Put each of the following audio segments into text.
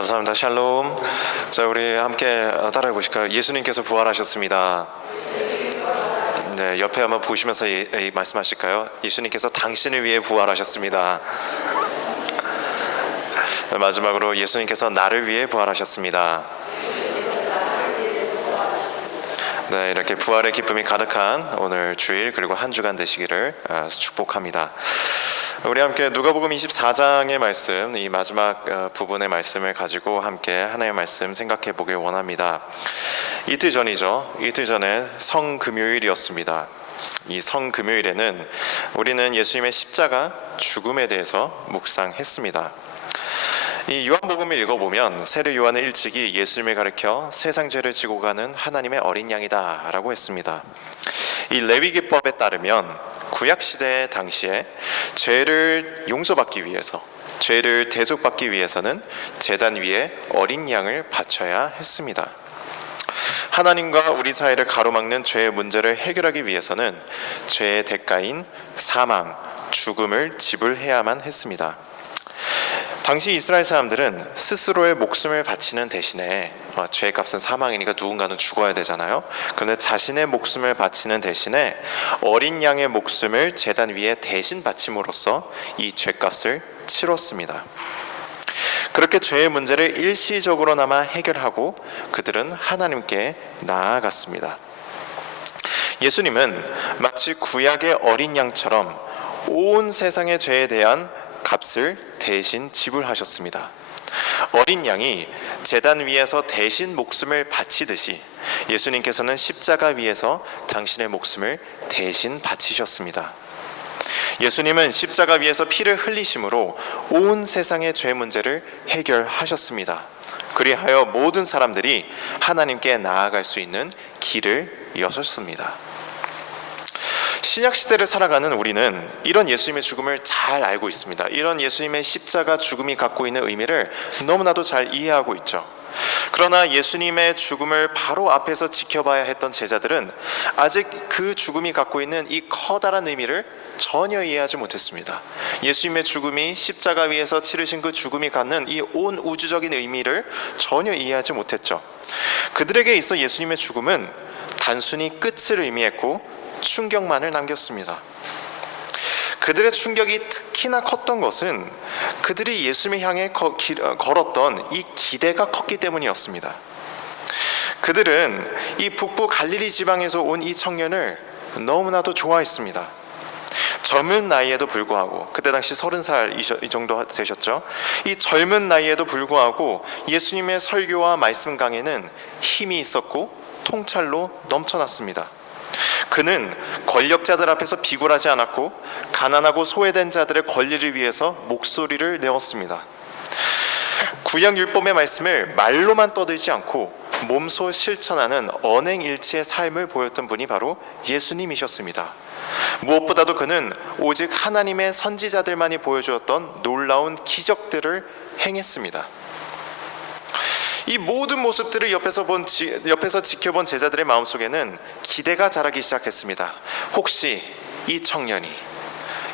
감사합니다. 샬롬. 자, 우리 함께 따라해 보실까요? 예수님께서 부활하셨습니다. 네, 옆에 한번 보시면서 말씀하실까요? 예수님께서 당신을 위해 부활하셨습니다. 마지막으로 예수님께서 나를 위해 부활하셨습니다. 네, 이렇게 부활의 기쁨이 가득한 오늘 주일 그리고 한 주간 되시기를 축복합니다. 우리 함께 누가복음 24장의 말씀, 이 마지막 부분의 말씀을 가지고 함께 하나님의 말씀 생각해 보길 원합니다. 이틀 전이죠. 이틀 전에 성금요일이었습니다. 이 성금요일에는 우리는 예수님의 십자가 죽음에 대해서 묵상했습니다. 이 요한복음을 읽어보면 세례 요한은 일찍이 예수님을 가리켜 세상 죄를 지고 가는 하나님의 어린 양이다 라고 했습니다. 이 레위기법에 따르면 구약시대 당시에 죄를 용서받기 위해서, 죄를 대속받기 위해서는 제단 위에 어린 양을 바쳐야 했습니다. 하나님과 우리 사이를 가로막는 죄의 문제를 해결하기 위해서는 죄의 대가인 사망, 죽음을 지불해야만 했습니다. 당시 이스라엘 사람들은 스스로의 목숨을 바치는 대신에 죄의 값은 사망이니까 누군가는 죽어야 되잖아요. 그런데 자신의 목숨을 바치는 대신에 어린 양의 목숨을 제단 위에 대신 바침으로써 이 죄값을 치렀습니다. 그렇게 죄의 문제를 일시적으로나마 해결하고 그들은 하나님께 나아갔습니다. 예수님은 마치 구약의 어린 양처럼 온 세상의 죄에 대한 값을 대신 지불하셨습니다. 어린 양이 제단 위에서 대신 목숨을 바치듯이 예수님께서는 십자가 위에서 당신의 목숨을 대신 바치셨습니다. 예수님은 십자가 위에서 피를 흘리심으로 온 세상의 죄 문제를 해결하셨습니다. 그리하여 모든 사람들이 하나님께 나아갈 수 있는 길을 여셨습니다. 신약시대를 살아가는 우리는 이런 예수님의 죽음을 잘 알고 있습니다. 이런 예수님의 십자가 죽음이 갖고 있는 의미를 너무나도 잘 이해하고 있죠. 그러나 예수님의 죽음을 바로 앞에서 지켜봐야 했던 제자들은 아직 그 죽음이 갖고 있는 이 커다란 의미를 전혀 이해하지 못했습니다. 예수님의 죽음이 십자가 위에서 치르신 그 죽음이 갖는 이 온 우주적인 의미를 전혀 이해하지 못했죠. 그들에게 있어 예수님의 죽음은 단순히 끝을 의미했고 충격만을 남겼습니다. 그들의 충격이 특히나 컸던 것은 그들이 예수님을 향해 걸었던 이 기대가 컸기 때문이었습니다. 그들은 이 북부 갈릴리 지방에서 온 이 청년을 너무나도 좋아했습니다. 젊은 나이에도 불구하고, 그때 당시 30살 이 정도 되셨죠. 이 젊은 나이에도 불구하고 예수님의 설교와 말씀 강에는 힘이 있었고 통찰로 넘쳐났습니다. 그는 권력자들 앞에서 비굴하지 않았고 가난하고 소외된 자들의 권리를 위해서 목소리를 내었습니다. 구약 율법의 말씀을 말로만 떠들지 않고 몸소 실천하는 언행일치의 삶을 보였던 분이 바로 예수님이셨습니다. 무엇보다도 그는 오직 하나님의 선지자들만이 보여주었던 놀라운 기적들을 행했습니다. 이 모든 모습들을 옆에서 지켜본 제자들의 마음속에는 기대가 자라기 시작했습니다. 혹시 이 청년이,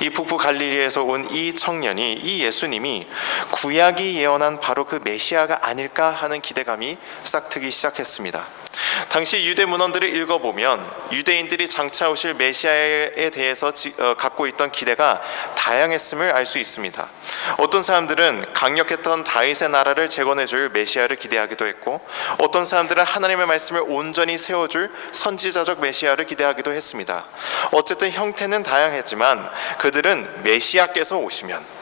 이 북부 갈릴리에서 온 이 청년이, 이 예수님이 구약이 예언한 바로 그 메시아가 아닐까 하는 기대감이 싹트기 시작했습니다. 당시 유대 문헌들을 읽어보면 유대인들이 장차 오실 메시아에 대해서 갖고 있던 기대가 다양했음을 알 수 있습니다. 어떤 사람들은 강력했던 다윗의 나라를 재건해줄 메시아를 기대하기도 했고, 어떤 사람들은 하나님의 말씀을 온전히 세워줄 선지자적 메시아를 기대하기도 했습니다. 어쨌든 형태는 다양했지만 그들은 메시아께서 오시면,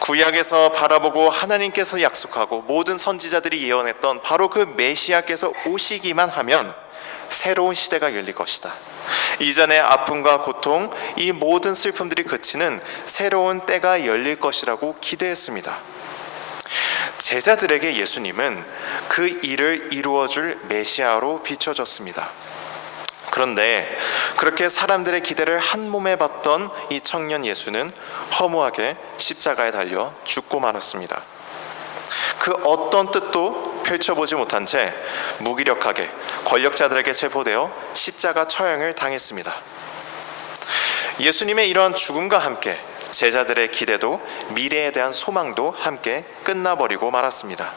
구약에서 바라보고 하나님께서 약속하고 모든 선지자들이 예언했던 바로 그 메시아께서 오시기만 하면 새로운 시대가 열릴 것이다. 이전의 아픔과 고통, 이 모든 슬픔들이 그치는 새로운 때가 열릴 것이라고 기대했습니다. 제자들에게 예수님은 그 일을 이루어줄 메시아로 비춰졌습니다. 그런데 그렇게 사람들의 기대를 한 몸에 받던 이 청년 예수는 허무하게 십자가에 달려 죽고 말았습니다. 그 어떤 뜻도 펼쳐보지 못한 채 무기력하게 권력자들에게 체포되어 십자가 처형을 당했습니다. 예수님의 이러한 죽음과 함께 제자들의 기대도 미래에 대한 소망도 함께 끝나버리고 말았습니다.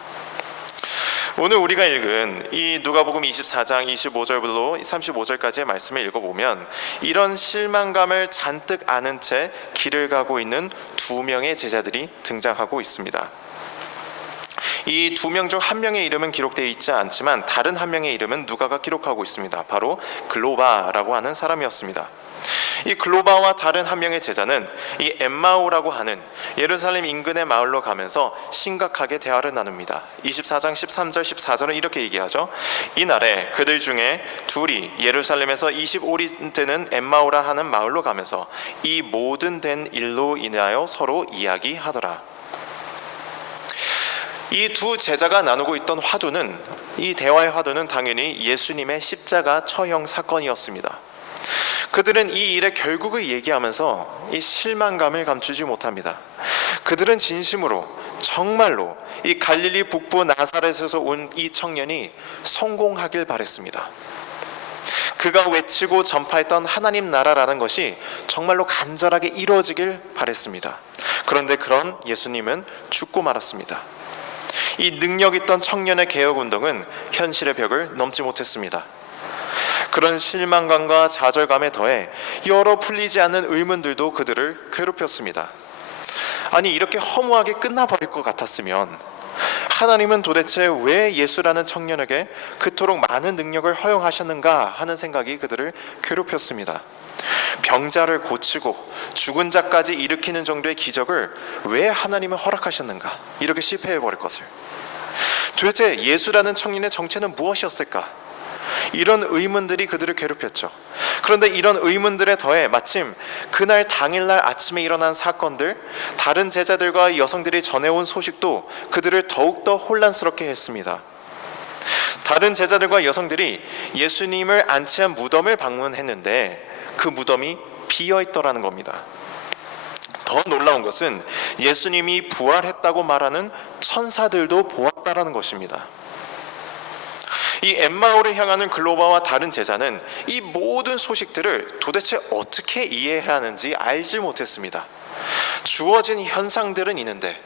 오늘 우리가 읽은 이 누가복음 24장 25절부터 35절까지의 말씀을 읽어보면 이런 실망감을 잔뜩 안은 채 길을 가고 있는 두 명의 제자들이 등장하고 있습니다. 이 두 명 중 한 명의 이름은 기록되어 있지 않지만 다른 한 명의 이름은 누가가 기록하고 있습니다. 바로 글로바라고 하는 사람이었습니다. 이 글로바와 다른 한 명의 제자는 이 엠마오라고 하는 예루살렘 인근의 마을로 가면서 심각하게 대화를 나눕니다. 24장 13절 14절은 이렇게 얘기하죠. 이날에 그들 중에 둘이 예루살렘에서 25리 되는 엠마오라 하는 마을로 가면서 이 모든 된 일로 인하여 서로 이야기하더라. 이 두 제자가 나누고 있던 화두는, 이 대화의 화두는 당연히 예수님의 십자가 처형 사건이었습니다. 그들은 이 일의 결국을 얘기하면서 이 실망감을 감추지 못합니다. 그들은 진심으로 정말로 이 갈릴리 북부 나사렛에서 온 이 청년이 성공하길 바랬습니다. 그가 외치고 전파했던 하나님 나라라는 것이 정말로 간절하게 이루어지길 바랬습니다. 그런데 그런 예수님은 죽고 말았습니다. 이 능력 있던 청년의 개혁운동은 현실의 벽을 넘지 못했습니다. 그런 실망감과 좌절감에 더해 여러 풀리지 않는 의문들도 그들을 괴롭혔습니다. 아니, 이렇게 허무하게 끝나버릴 것 같았으면 하나님은 도대체 왜 예수라는 청년에게 그토록 많은 능력을 허용하셨는가 하는 생각이 그들을 괴롭혔습니다. 병자를 고치고 죽은 자까지 일으키는 정도의 기적을 왜 하나님은 허락하셨는가, 이렇게 실패해버릴 것을. 도대체 예수라는 청년의 정체는 무엇이었을까? 이런 의문들이 그들을 괴롭혔죠. 그런데 이런 의문들에 더해 마침 그날 당일날 아침에 일어난 사건들, 다른 제자들과 여성들이 전해온 소식도 그들을 더욱더 혼란스럽게 했습니다. 다른 제자들과 여성들이 예수님을 안치한 무덤을 방문했는데 그 무덤이 비어있더라는 겁니다. 더 놀라운 것은 예수님이 부활했다고 말하는 천사들도 보았다라는 것입니다. 이 엠마오를 향하는 글로바와 다른 제자는 이 모든 소식들을 도대체 어떻게 이해해야 하는지 알지 못했습니다. 주어진 현상들은 있는데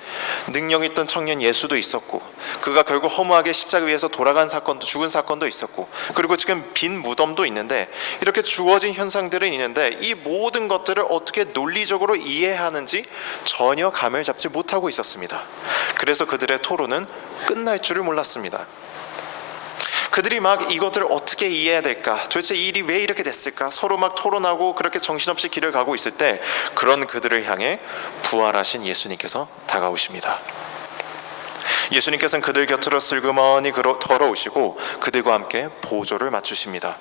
능력 있던 청년 예수도 있었고, 그가 결국 허무하게 십자가 위에서 돌아간 사건도, 죽은 사건도 있었고, 그리고 지금 빈 무덤도 있는데, 이렇게 주어진 현상들은 있는데 이 모든 것들을 어떻게 논리적으로 이해하는지 전혀 감을 잡지 못하고 있었습니다. 그래서 그들의 토론은 끝날 줄을 몰랐습니다. 그들이 막 이것들을 어떻게 이해해야 될까, 도대체 이 일이 왜 이렇게 됐을까, 서로 막 토론하고 그렇게 정신없이 길을 가고 있을 때 그런 그들을 향해 부활하신 예수님께서 다가오십니다. 예수님께서는 그들 곁으로 슬그머니 걸어오시고 그들과 함께 보조를 맞추십니다.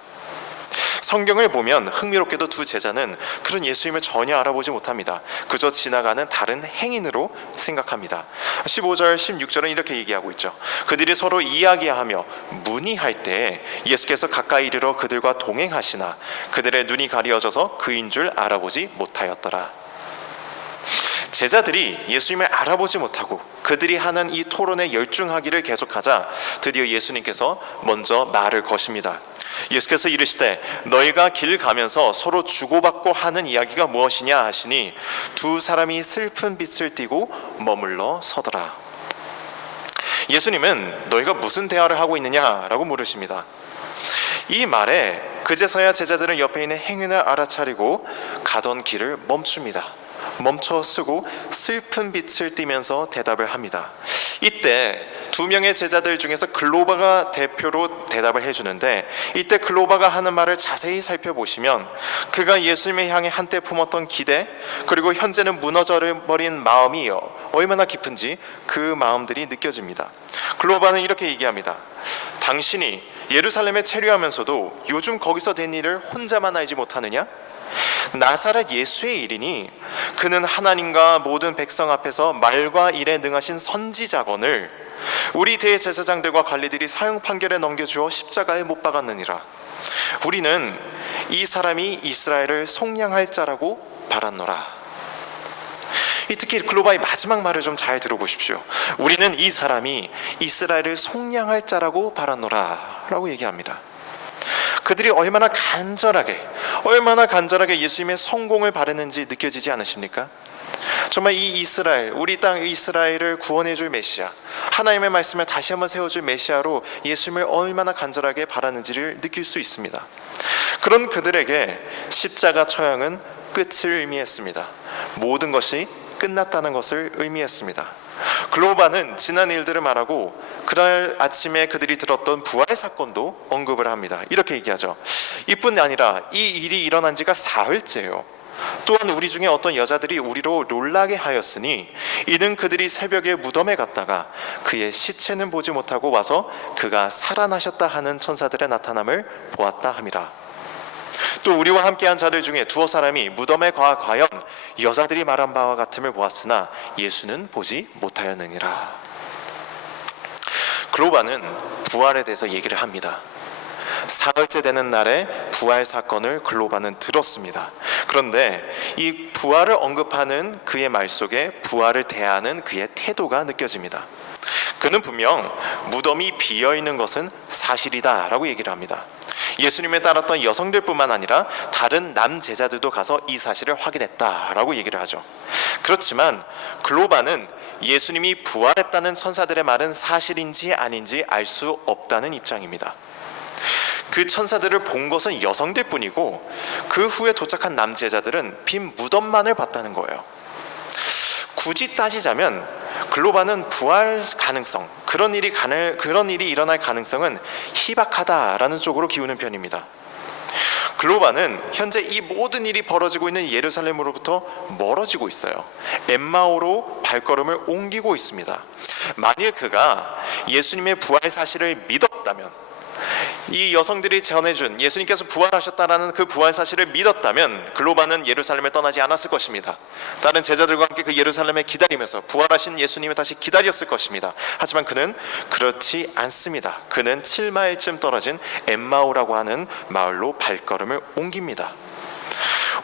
성경을 보면 흥미롭게도 두 제자는 그런 예수님을 전혀 알아보지 못합니다. 그저 지나가는 다른 행인으로 생각합니다. 15절 16절은 이렇게 얘기하고 있죠. 그들이 서로 이야기하며 문의할 때 예수께서 가까이 이르러 그들과 동행하시나 그들의 눈이 가려져서 그인 줄 알아보지 못하였더라. 제자들이 예수님을 알아보지 못하고 그들이 하는 이 토론에 열중하기를 계속하자 드디어 예수님께서 먼저 말을 거십니다. 예수께서 이르시되 너희가 길 가면서 서로 주고받고 하는 이야기가 무엇이냐 하시니 두 사람이 슬픈 빛을 띠고 머물러 서더라. 예수님은 너희가 무슨 대화를 하고 있느냐라고 물으십니다. 이 말에 그제서야 제자들은 옆에 있는 행인을 알아차리고 가던 길을 멈춥니다. 멈춰 쓰고 슬픈 빛을 띠면서 대답을 합니다. 이때 두 명의 제자들 중에서 글로바가 대표로 대답을 해주는데, 이때 글로바가 하는 말을 자세히 살펴보시면 그가 예수님을 향해 한때 품었던 기대, 그리고 현재는 무너져버린 마음이 얼마나 깊은지 그 마음들이 느껴집니다. 글로바는 이렇게 얘기합니다. 당신이 예루살렘에 체류하면서도 요즘 거기서 된 일을 혼자만 알지 못하느냐? 나사렛 예수의 일이니 그는 하나님과 모든 백성 앞에서 말과 일에 능하신 선지자건을 우리 대제사장들과 관리들이 사형 판결에 넘겨주어 십자가에 못 박았느니라. 우리는 이 사람이 이스라엘을 속량할 자라고 바랐노라. 특히 글로바의 마지막 말을 좀 잘 들어보십시오. 우리는 이 사람이 이스라엘을 속량할 자라고 바랐노라 라고 얘기합니다. 그들이 얼마나 간절하게 예수님의 성공을 바라는지 느껴지지 않으십니까? 정말 이 이스라엘, 우리 땅 이스라엘을 구원해 줄 메시아, 하나님의 말씀을 다시 한번 세워줄 메시아로 예수님을 얼마나 간절하게 바라는지를 느낄 수 있습니다. 그런 그들에게 십자가 처형은 끝을 의미했습니다. 모든 것이 끝났다는 것을 의미했습니다. 글로바는 지난 일들을 말하고 그날 아침에 그들이 들었던 부활 사건도 언급을 합니다. 이렇게 얘기하죠. 이뿐 아니라 이 일이 일어난 지가 사흘째예요. 또한 우리 중에 어떤 여자들이 우리로 놀라게 하였으니 이는 그들이 새벽에 무덤에 갔다가 그의 시체는 보지 못하고 와서 그가 살아나셨다 하는 천사들의 나타남을 보았다 함이라. 또 우리와 함께한 자들 중에 두어 사람이 무덤에 과연 여자들이 말한 바와 같음을 보았으나 예수는 보지 못하였느니라. 글로바는 부활에 대해서 얘기를 합니다. 사흘째 되는 날에 부활 사건을 글로바는 들었습니다. 그런데 이 부활을 언급하는 그의 말 속에 부활을 대하는 그의 태도가 느껴집니다. 그는 분명 무덤이 비어있는 것은 사실이다 라고 얘기를 합니다. 예수님을 따랐던 여성들뿐만 아니라 다른 남제자들도 가서 이 사실을 확인했다라고 얘기를 하죠. 그렇지만 글로바는 예수님이 부활했다는 천사들의 말은 사실인지 아닌지 알 수 없다는 입장입니다. 그 천사들을 본 것은 여성들뿐이고 그 후에 도착한 남제자들은 빈 무덤만을 봤다는 거예요. 굳이 따지자면 글로바는 부활 가능성, 그런 일이 일어날 가능성은 희박하다라는 쪽으로 기우는 편입니다. 글로바는 현재 이 모든 일이 벌어지고 있는 예루살렘으로부터 멀어지고 있어요. 엠마오로 발걸음을 옮기고 있습니다. 만일 그가 예수님의 부활 사실을 믿었다면, 이 여성들이 전해준 예수님께서 부활하셨다라는 그 부활 사실을 믿었다면 글로바는 예루살렘을 떠나지 않았을 것입니다. 다른 제자들과 함께 그 예루살렘에 기다리면서 부활하신 예수님을 다시 기다렸을 것입니다. 하지만 그는 그렇지 않습니다. 그는 7마일쯤 떨어진 엠마오라고 하는 마을로 발걸음을 옮깁니다.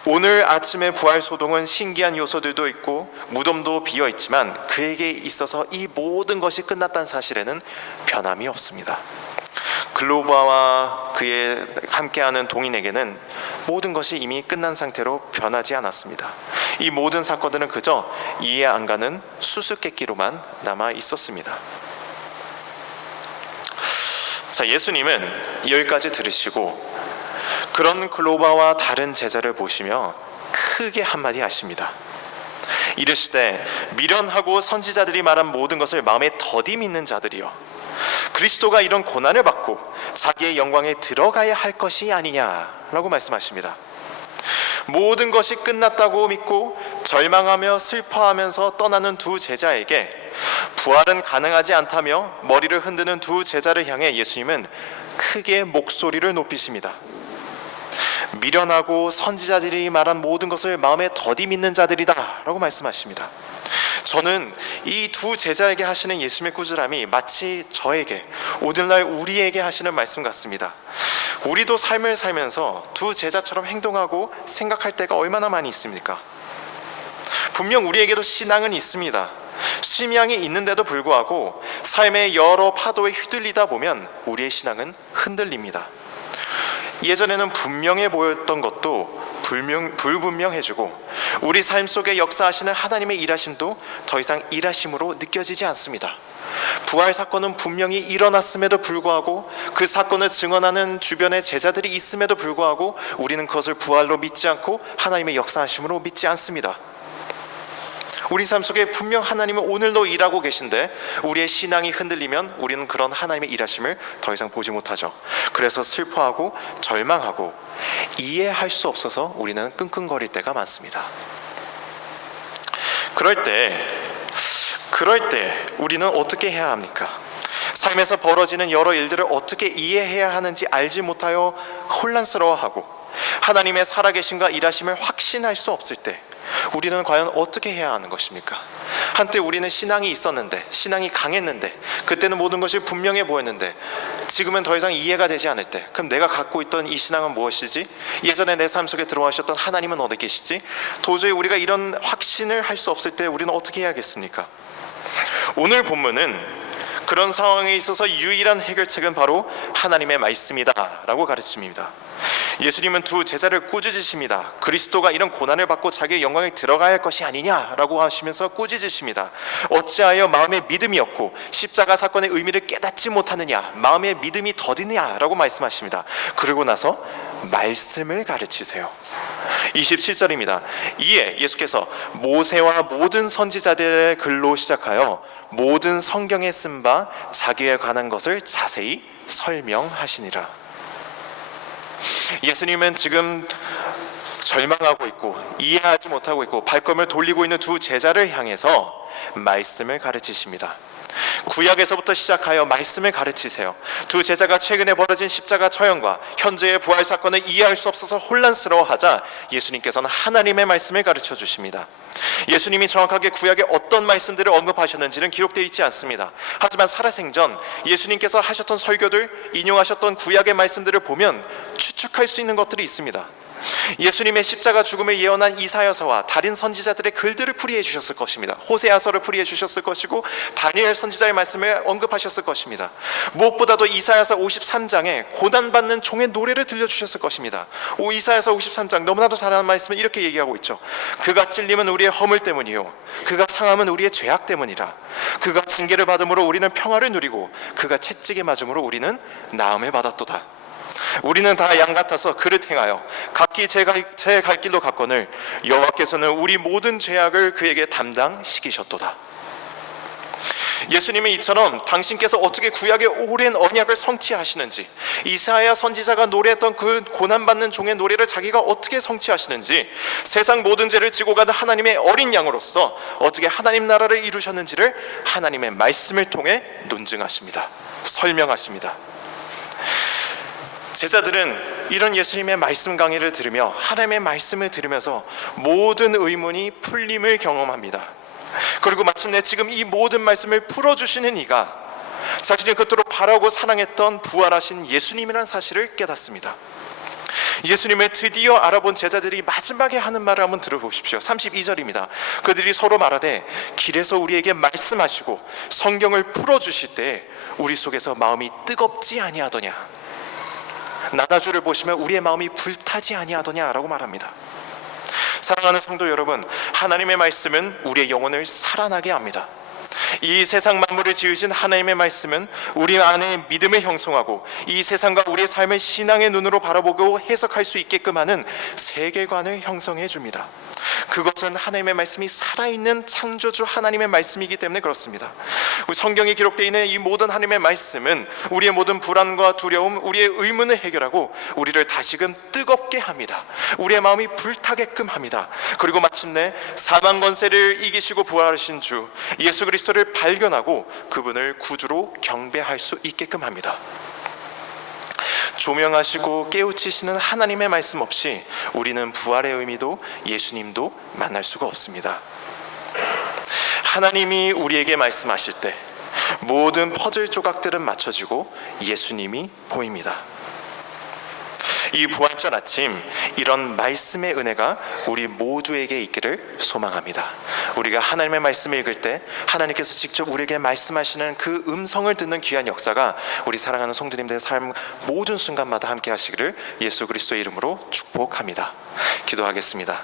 오늘 아침의 부활 소동은 신기한 요소들도 있고 무덤도 비어 있지만 그에게 있어서 이 모든 것이 끝났다는 사실에는 변함이 없습니다. 글로바와 그의 함께하는 동인에게는 모든 것이 이미 끝난 상태로 변하지 않았습니다. 이 모든 사건들은 그저 이해 안 가는 수수께끼로만 남아 있었습니다. 자, 예수님은 여기까지 들으시고 그런 글로바와 다른 제자를 보시며 크게 한마디 하십니다. 이르시되 미련하고 선지자들이 말한 모든 것을 마음에 더디 믿는 자들이여, 그리스도가 이런 고난을 받고 자기의 영광에 들어가야 할 것이 아니냐라고 말씀하십니다. 모든 것이 끝났다고 믿고 절망하며 슬퍼하면서 떠나는 두 제자에게 부활은 가능하지 않다며 머리를 흔드는 두 제자를 향해 예수님은 크게 목소리를 높이십니다. 미련하고 선지자들이 말한 모든 것을 마음에 더디 믿는 자들이다 라고 말씀하십니다. 저는 이 두 제자에게 하시는 예수님의 꾸준함이 마치 저에게, 오늘날 우리에게 하시는 말씀 같습니다. 우리도 삶을 살면서 두 제자처럼 행동하고 생각할 때가 얼마나 많이 있습니까? 분명 우리에게도 신앙은 있습니다. 신앙이 있는데도 불구하고 삶의 여러 파도에 휘둘리다 보면 우리의 신앙은 흔들립니다. 예전에는 분명해 보였던 것도 불분명해지고 우리 삶 속에 역사하시는 하나님의 일하심도 더 이상 일하심으로 느껴지지 않습니다. 부활 사건은 분명히 일어났음에도 불구하고 그 사건을 증언하는 주변의 제자들이 있음에도 불구하고 우리는 그것을 부활로 믿지 않고 하나님의 역사하심으로 믿지 않습니다. 우리 삶 속에 분명 하나님은 오늘도 일하고 계신데 우리의 신앙이 흔들리면 우리는 그런 하나님의 일하심을 더 이상 보지 못하죠. 그래서 슬퍼하고 절망하고 이해할 수 없어서 우리는 끙끙거릴 때가 많습니다. 그럴 때 우리는 어떻게 해야 합니까? 삶에서 벌어지는 여러 일들을 어떻게 이해해야 하는지 알지 못하여 혼란스러워하고 하나님의 살아계심과 일하심을 확신할 수 없을 때 우리는 과연 어떻게 해야 하는 것입니까? 한때 우리는 신앙이 있었는데, 신앙이 강했는데, 그때는 모든 것이 분명해 보였는데 지금은 더 이상 이해가 되지 않을 때, 그럼 내가 갖고 있던 이 신앙은 무엇이지? 예전에 내 삶 속에 들어와셨던 하나님은 어디 계시지? 도저히 우리가 이런 확신을 할 수 없을 때 우리는 어떻게 해야겠습니까? 오늘 본문은 그런 상황에 있어서 유일한 해결책은 바로 하나님의 말씀이다 라고 가르칩니다. 예수님은 두 제자를 꾸짖으십니다. 그리스도가 이런 고난을 받고 자기의 영광에 들어가야 할 것이 아니냐라고 하시면서 꾸짖으십니다. 어찌하여 마음의 믿음이 없고 십자가 사건의 의미를 깨닫지 못하느냐, 마음의 믿음이 더디냐라고 말씀하십니다. 그러고 나서 말씀을 가르치세요. 27절입니다. 이에 예수께서 모세와 모든 선지자들의 글로 시작하여 모든 성경에 쓴 바 자기에 관한 것을 자세히 설명하시니라. 예수님은 지금 절망하고 있고 이해하지 못하고 있고 발걸음을 돌리고 있는 두 제자를 향해서 말씀을 가르치십니다. 구약에서부터 시작하여 말씀을 가르치세요. 두 제자가 최근에 벌어진 십자가 처형과 현재의 부활 사건을 이해할 수 없어서 혼란스러워하자 예수님께서는 하나님의 말씀을 가르쳐 주십니다. 예수님이 정확하게 구약의 어떤 말씀들을 언급하셨는지는 기록되어 있지 않습니다. 하지만 살아생전 예수님께서 하셨던 설교들, 인용하셨던 구약의 말씀들을 보면 추측할 수 있는 것들이 있습니다. 예수님의 십자가 죽음을 예언한 이사야서와 다른 선지자들의 글들을 풀이해 주셨을 것입니다. 호세아서를 풀이해 주셨을 것이고 다니엘 선지자의 말씀을 언급하셨을 것입니다. 무엇보다도 이사야서 53장에 고난받는 종의 노래를 들려주셨을 것입니다. 이사야서 53장 너무나도 잘하는 말씀을 이렇게 얘기하고 있죠. 그가 찔림은 우리의 허물 때문이요 그가 상함은 우리의 죄악 때문이라. 그가 징계를 받음으로 우리는 평화를 누리고 그가 채찍에 맞음으로 우리는 나음을 받았도다. 우리는 다 양 같아서 그릇 행하여 각기 제 갈 길로 갔거늘 여호와께서는 우리 모든 죄악을 그에게 담당시키셨도다. 예수님은 이처럼 당신께서 어떻게 구약의 오랜 언약을 성취하시는지, 이사야 선지자가 노래했던 그 고난받는 종의 노래를 자기가 어떻게 성취하시는지, 세상 모든 죄를 지고 가는 하나님의 어린 양으로서 어떻게 하나님 나라를 이루셨는지를 하나님의 말씀을 통해 논증하십니다. 설명하십니다. 제자들은 이런 예수님의 말씀 강의를 들으며 하나님의 말씀을 들으면서 모든 의문이 풀림을 경험합니다. 그리고 마침내 지금 이 모든 말씀을 풀어주시는 이가 자신이 그토록 바라고 사랑했던 부활하신 예수님이라는 사실을 깨닫습니다. 예수님을 드디어 알아본 제자들이 마지막에 하는 말을 한번 들어보십시오. 32절입니다. 그들이 서로 말하되 길에서 우리에게 말씀하시고 성경을 풀어주실 때 우리 속에서 마음이 뜨겁지 아니하더냐. 나다주를 보시면 우리의 마음이 불타지 아니하더냐라고 말합니다. 사랑하는 성도 여러분, 하나님의 말씀은 우리의 영혼을 살아나게 합니다. 이 세상 만물을 지으신 하나님의 말씀은 우리 안에 믿음을 형성하고 이 세상과 우리의 삶을 신앙의 눈으로 바라보고 해석할 수 있게끔 하는 세계관을 형성해 줍니다. 그것은 하나님의 말씀이 살아있는 창조주 하나님의 말씀이기 때문에 그렇습니다. 성경에 기록되어 있는 이 모든 하나님의 말씀은 우리의 모든 불안과 두려움, 우리의 의문을 해결하고 우리를 다시금 뜨겁게 합니다. 우리의 마음이 불타게끔 합니다. 그리고 마침내 사망 권세를 이기시고 부활하신 주 예수 그리스도를 발견하고 그분을 구주로 경배할 수 있게끔 합니다. 조명하시고 깨우치시는 하나님의 말씀 없이 우리는 부활의 의미도 예수님도 만날 수가 없습니다. 하나님이 우리에게 말씀하실 때 모든 퍼즐 조각들은 맞춰지고 예수님이 보입니다. 이 부활절 아침 이런 말씀의 은혜가 우리 모두에게 있기를 소망합니다. 우리가 하나님의 말씀을 읽을 때 하나님께서 직접 우리에게 말씀하시는 그 음성을 듣는 귀한 역사가 우리 사랑하는 성도님들의 삶 모든 순간마다 함께 하시기를 예수 그리스도의 이름으로 축복합니다. 기도하겠습니다.